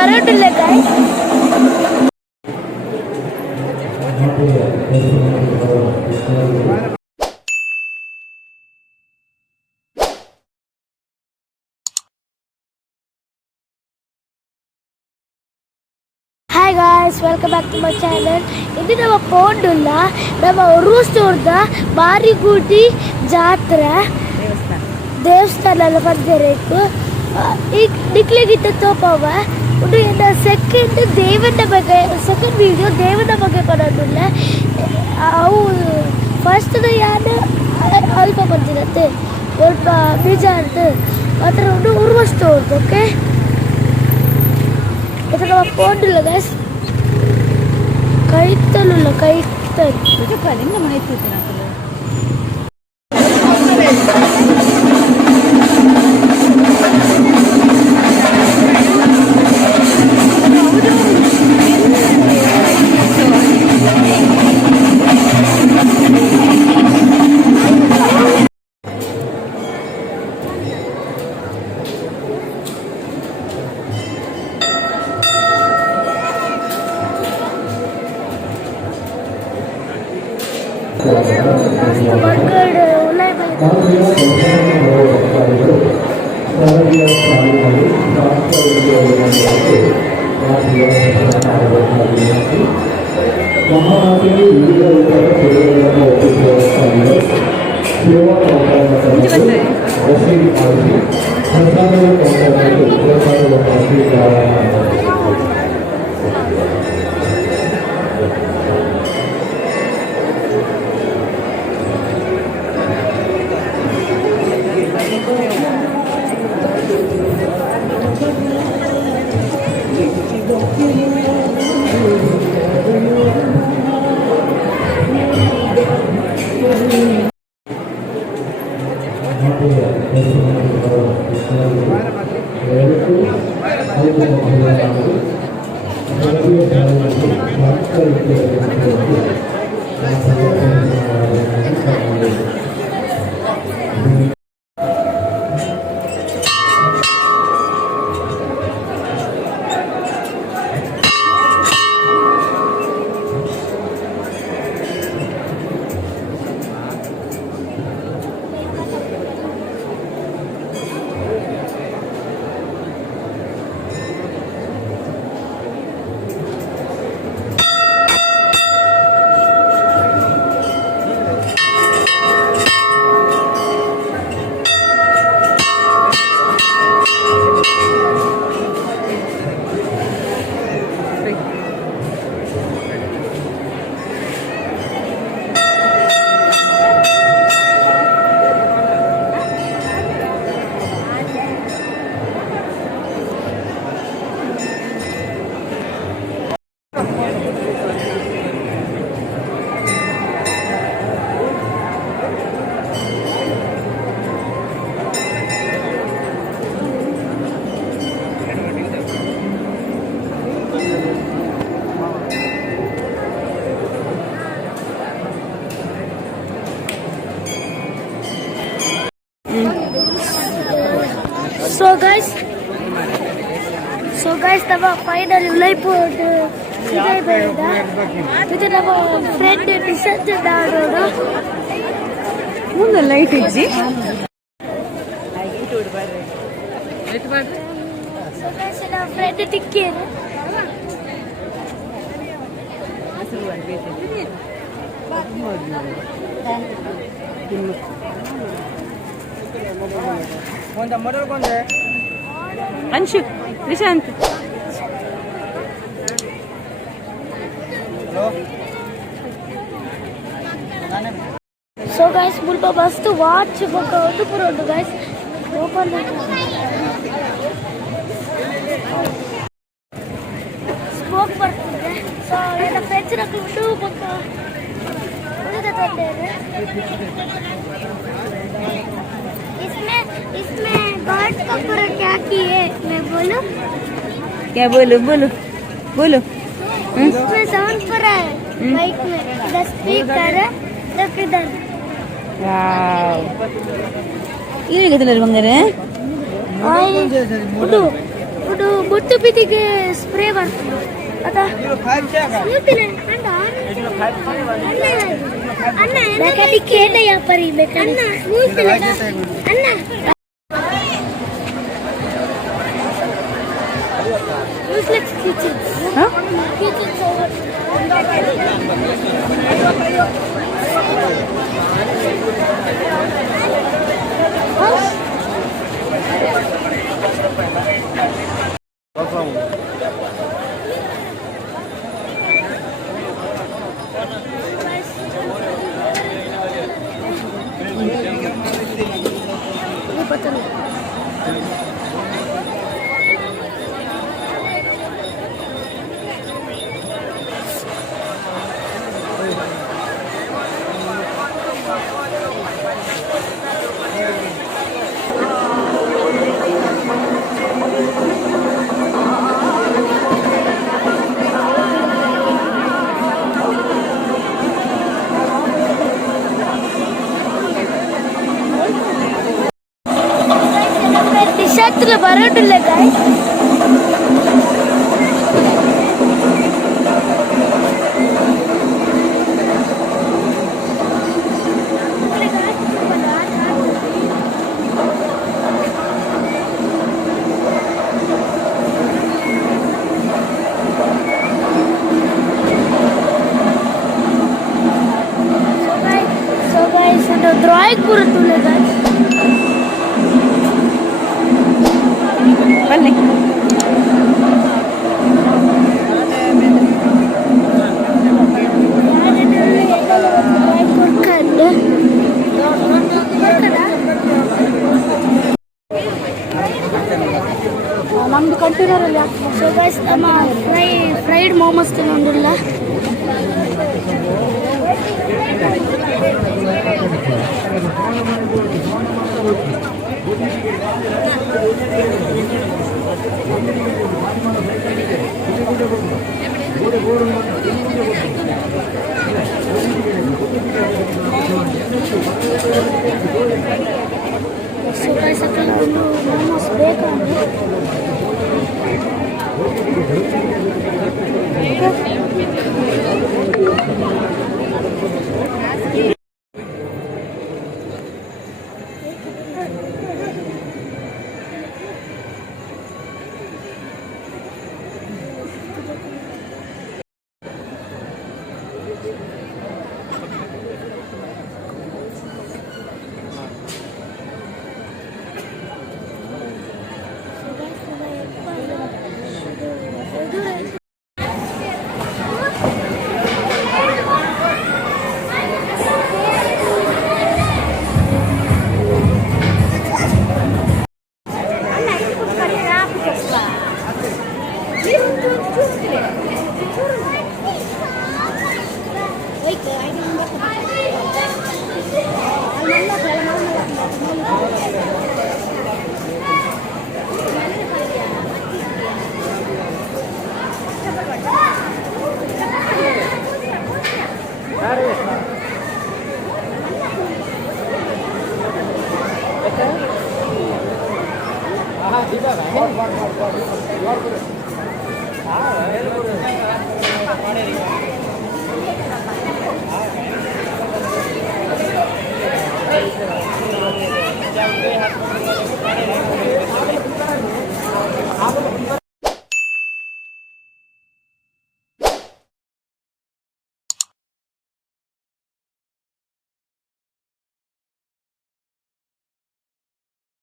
ಬರೋದಿಲ್ಲ guys. Hi guys, welcome back to my channel. ಇದು ನಮ್ಮ ಪೋಂಡುಲ್ಲ ನಮ್ಮ ಉರುಸ್ತೂರ್ದ ಮಾರಿಗುಡಿ ಜಾತ್ರೆ ದೇವಸ್ಥಾನ ಬಂದಿರಬೇಕು. ಈಗ ನಿಕ್ಲಿಗಿಂತ ತೋಪವ ಇದು ಏನು ಸೆಕೆಂಡ್ ದೇವನ ಬಗ್ಗೆ ಸೆಕೆಂಡ್ ವಿಡಿಯೋ ದೇವನ ಬಗ್ಗೆ ಕೊಡೋದಿಲ್ಲ. ಅವು ಫಸ್ಟ್ ಯಾರು ಅಲ್ಪ ಬಂದಿರತ್ತೆ ಸ್ವಲ್ಪ ಬೇಜಾರ್ದು ಮಾತ್ರ ಒಂದು ಉರುವಸ್ತೂರ್ದು. Okay, itu nama pohon dulu guys, kaitan dulu kaitan. Itu paling nama itu kenapa? So guys, ನಮ್ಮ ಫೈನಲ್ ಉದಯಪುರ ಇದು ನಮ್ಮ ಫ್ರೆಂಡ್ ನಿಶಾಂತ್ ನಾಡೋರು ಮುಂದೆ ಲೈಟ್ ಇಜ್ಜಿ ನಮ್ಮ ಫ್ರೆಂಡ್ ಟಿಕ್ಕೇನು ಅಂಶು ನಿಶಾಂತ್ ಸೊ ಗೈಸ್ ಮುಲ್ಪ ಮಸ್ತ್ ವಾಚ್ ಬೊಕ್ಕ ಒಂದು ಪೂರ ಉಂಟು ಗೈಸ್ ಓಪನ್ ಸ್ಮೋಕ್ ಬರ್ತದೆ. ಸೊ ಎಲ್ಲ ಫ್ರೆಂಡ್ಸ್ ಉಂಟು ಬೊಕ್ಕ इसमें गॉड का पूरा क्या किए मैं बोलूं क्या बोलो बोलो बोलो इसमें साउंड पर है बाइक में 10 स्पीकर है तो किधर वाव ये किधर बंगरे उडू ఇప్పుడు బొట్టు పితికి స్ప్రే పడుతుంది आता खेल है यहाँ पर ही अन्ना पता नहीं टी-शर्ट बरटुल्ले guys so guys the drawing बरटुल्ले गाइस Vale. ನಮ್ದು ಕಂಟೈನರ್ ಅಲ್ಲಿ ಸೊ ಗೈಸ್ ನಮ್ಮ ಫ್ರೈಡ್ ಮೋಮೋಸ್ ತಿನ್ನೋದಿಲ್ಲ ಸೊ ಗೈಸ್ ಅಕ್ಕಲ್ಲಿ ಒಂದು ಮೋಮೋಸ್ ಬೇಕಂದ್ರೆ हाँ